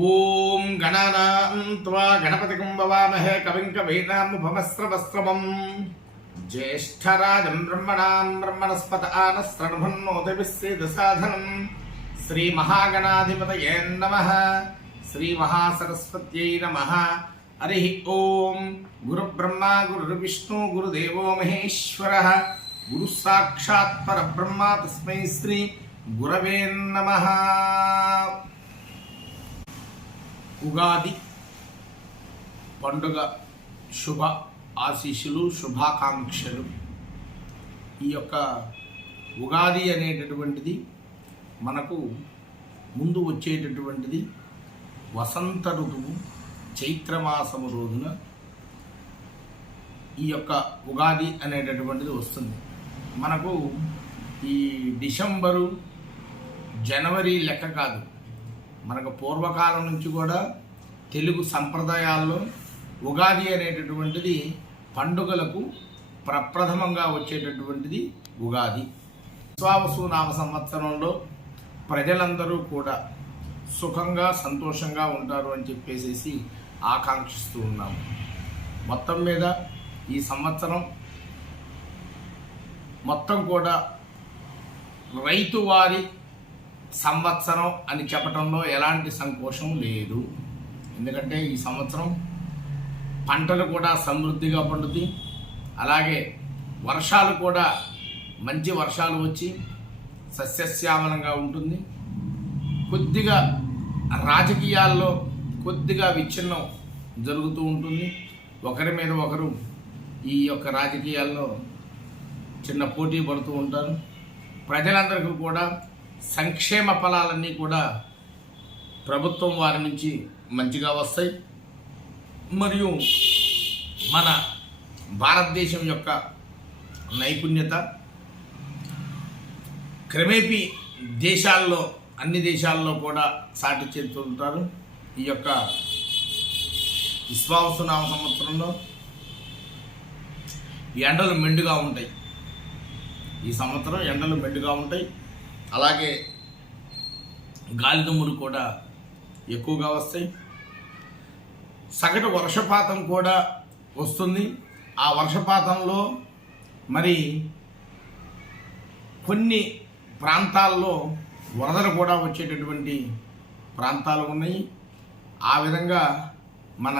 ఓం గణానాం త్వా గణపతిం భవామహే కవిం కవీనాముపమస్రవస్రవం జ్యేష్ఠరాజం బ్రహ్మణాం బ్రహ్మణస్పత ఆనస్రణభన్నోతిభిస్సేదసాధనం శ్రీ మహాగణాధిపతయే నమః శ్రీ మహాసరస్వత్యై నమః. హరి ఓం. గురు బ్రహ్మ గురు విష్ణు గురుదేవో మహేశ్వరః గురు సాక్షాత్ పరబ్రహ్మ తస్మై శ్రీ గురవే నమః. ఉగాది పండుగ శుభ ఆశీస్సులు శుభాకాంక్షలు. ఈ యొక్క ఉగాది అనేటటువంటిది మనకు ముందు వచ్చేటటువంటిది వసంత ఋతువు చైత్రమాసము రోజున ఈ యొక్క ఉగాది అనేటటువంటిది వస్తుంది. మనకు ఈ డిసెంబరు జనవరి లెక్క కాదు, మనకు పూర్వకాలం నుంచి కూడా తెలుగు సంప్రదాయాల్లో ఉగాది అనేటటువంటిది పండుగలకు ప్రప్రథమంగా వచ్చేటటువంటిది ఉగాది. విశ్వావసు నామ సంవత్సరంలో ప్రజలందరూ కూడా సుఖంగా సంతోషంగా ఉంటారు అని చెప్పేసి ఆకాంక్షిస్తూ ఉన్నాము. మొత్తం మీద ఈ సంవత్సరం మొత్తం కూడా రైతువారి సంవత్సరం అని చెప్పడంలో ఎలాంటి సంకోచం లేదు. ఎందుకంటే ఈ సంవత్సరం పంటలు కూడా సమృద్ధిగా పండుతాయి. అలాగే వర్షాలు కూడా మంచి వర్షాలు వచ్చి సస్యశ్యామలంగా ఉంటుంది. కొద్దిగా రాజకీయాల్లో కొద్దిగా విచ్ఛిన్నం జరుగుతూ ఉంటుంది. ఒకరి మీద ఒకరు ఈ యొక్క రాజకీయాల్లో చిన్న పోటీ పడుతూ ఉంటారు. ప్రజలందరికీ కూడా సంక్షేమ ఫలాలన్నీ కూడా ప్రభుత్వం వారి నుంచి మంచిగా వస్తాయి. మరియు మన భారతదేశం యొక్క నైపుణ్యత క్రమేపీ దేశాల్లో అన్ని దేశాల్లో కూడా సాటి చెందుతుంటారు. ఈ యొక్క విశ్వావసు నామ సంవత్సరంలో ఎండలు మెండుగా ఉంటాయి. ఈ సంవత్సరం ఎండలు మెండుగా ఉంటాయి. అలాగే గాలిదుమ్ములు కూడా ఎక్కువగా వస్తాయి. సగటు వర్షపాతం కూడా వస్తుంది. ఆ వర్షపాతంలో మరి కొన్ని ప్రాంతాల్లో వరదలు కూడా వచ్చేటటువంటి ప్రాంతాలు ఉన్నాయి. ఆ విధంగా మన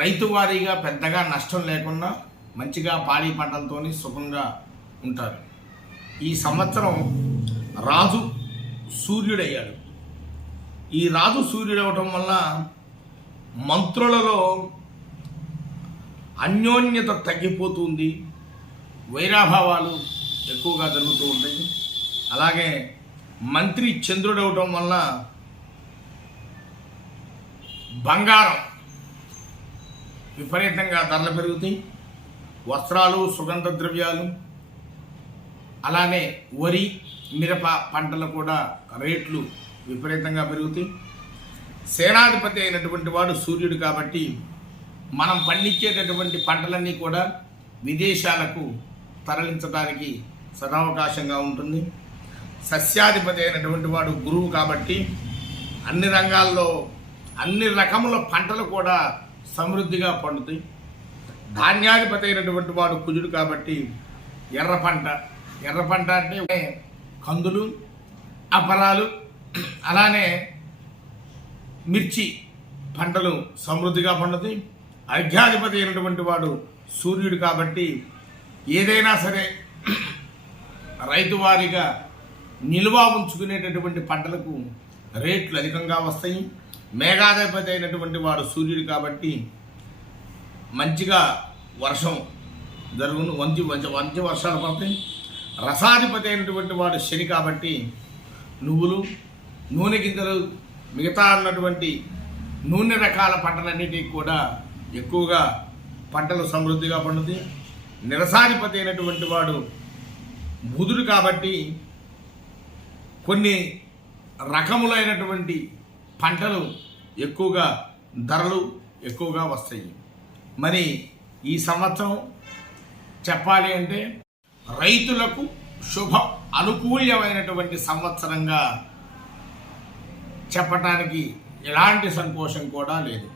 రైతు వారీగా పెద్దగా నష్టం లేకుండా మంచిగా పాడి పంటలతో సుఖంగా ఉంటారు. ఈ సంవత్సరం రాజు సూర్యుడయ్యాడు. ఈ రాజు సూర్యుడవటం వల్ల మంత్రులలో అన్యోన్యత తగ్గిపోతుంది. వైరాభావాలు ఎక్కువగా జరుగుతూ ఉంటాయి. అలాగే మంత్రి చంద్రుడవటం వల్ల బంగారం విపరీతంగా ధరలు పెరుగుతాయి. వస్త్రాలు, సుగంధ ద్రవ్యాలు, అలానే వరి, మిరప పంటలు కూడా రేట్లు విపరీతంగా పెరుగుతాయి. సేనాధిపతి అయినటువంటి వాడు సూర్యుడు కాబట్టి మనం పండించేటటువంటి పంటలన్నీ కూడా విదేశాలకు తరలించడానికి సదవకాశంగా ఉంటుంది. సస్యాధిపతి అయినటువంటి వాడు గురువు కాబట్టి అన్ని రంగాల్లో అన్ని రకముల పంటలు కూడా సమృద్ధిగా పండుతాయి. ధాన్యాధిపతి అయినటువంటి వాడు కుజుడు కాబట్టి ఎర్ర పంట అంటే కందులు, అపరాలు, అలానే మిర్చి పంటలు సమృద్ధిగా పండుతాయి. అర్ఘ్యాధిపతి అయినటువంటి వాడు సూర్యుడు కాబట్టి ఏదైనా సరే రైతు వారీగా నిల్వ ఉంచుకునేటటువంటి పంటలకు రేట్లు అధికంగా వస్తాయి. మేఘాధిపతి అయినటువంటి వాడు సూర్యుడు కాబట్టి మంచిగా వర్షం జరుగును, మంచి వర్షాలు పడతాయి. రసాధిపతి అయినటువంటి వాడు శని కాబట్టి నువ్వులు, నూనె గింజలు, మిగతా అన్నటువంటి నూనె రకాల పంటలన్నిటికీ కూడా ఎక్కువగా పంటలు సమృద్ధిగా పండుతాయి. నిరసాధిపతి అయినటువంటి వాడు బుధుడు కాబట్టి కొన్ని రకములైనటువంటి పంటలు ఎక్కువగా ధరలు ఎక్కువగా వస్తాయి. మరి ఈ సంవత్సరం చెప్పాలి అంటే రైతులకు శుభ అనుకూల్యమైనటువంటి సంవత్సరంగా చెప్పటానికి ఎలాంటి సంకోచం కూడా లేదు.